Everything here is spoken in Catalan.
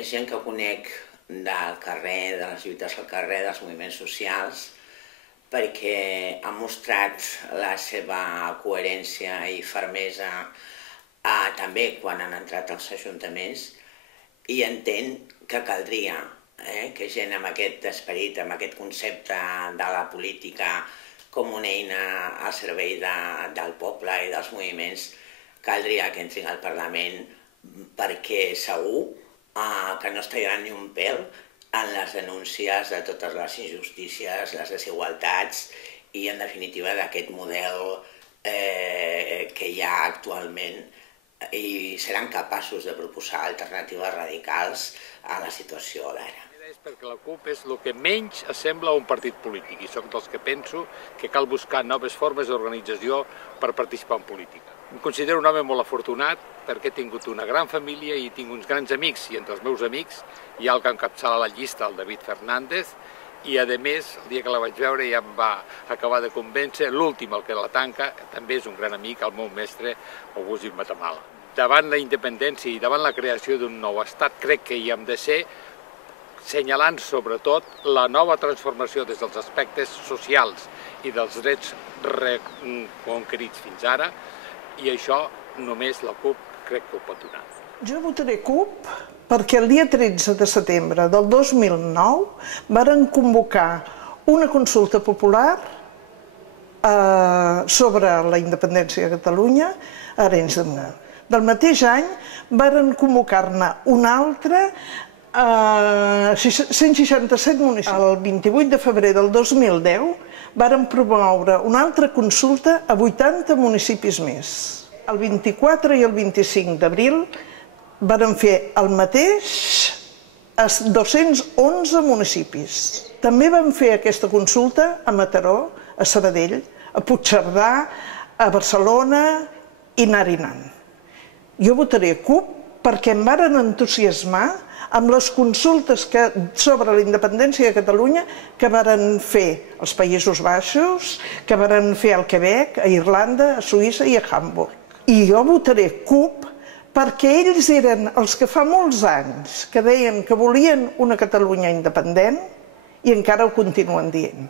és gent que conec del carrer, de les lluites al carrer, dels moviments socials, perquè ha mostrat la seva coherència i fermesa també quan han entrat als ajuntaments, i entén que caldria que gent amb aquest esperit, amb aquest concepte de la política com una eina al servei del poble i dels moviments, caldria que entrin al Parlament, perquè segur que no es tallaran ni un pèl en les denúncies de totes les injustícies, les desigualtats i, en definitiva, d'aquest model que hi ha actualment, i seran capaços de proposar alternatives radicals a la situació d'ara. Perquè la CUP és el que menys assembla a un partit polític, i soc dels que penso que cal buscar noves formes d'organització per participar en política. Em considero un home molt afortunat perquè he tingut una gran família i tinc uns grans amics, i entre els meus amics hi ha el que encapçala la llista, el David Fernández, i a més, el dia que la vaig veure ja em va acabar de convèncer, l'últim, el que la tanca, també és un gran amic, el meu mestre, August Matamala. Davant la independència i davant la creació d'un nou estat, crec que hi hem de ser senyalant sobretot la nova transformació des dels aspectes socials i dels drets reconquerits fins ara, i això només la CUP crec que ho pot donar. Jo votaré CUP perquè el dia 13 de setembre del 2009 varen convocar una consulta popular sobre la independència de Catalunya a Arenys de Munt. Del mateix any varen convocar-ne una altra 167 municipis. El 28 de febrer del 2010 varen promoure una altra consulta a 80 municipis més. El 24 i el 25 d'abril varen fer el mateix a 211 municipis. També van fer aquesta consulta a Mataró, a Sabadell, a Puigcerdà, a Barcelona i anar-hi anant. Jo votaré CUP perquè em varen entusiasmar amb les consultes sobre la independència de Catalunya que varen fer als Països Baixos, que varen fer al Quebec, a Irlanda, a Suïssa i a Hamburg. I jo votaré CUP perquè ells eren els que fa molts anys que deien que volien una Catalunya independent i encara ho continuen dient.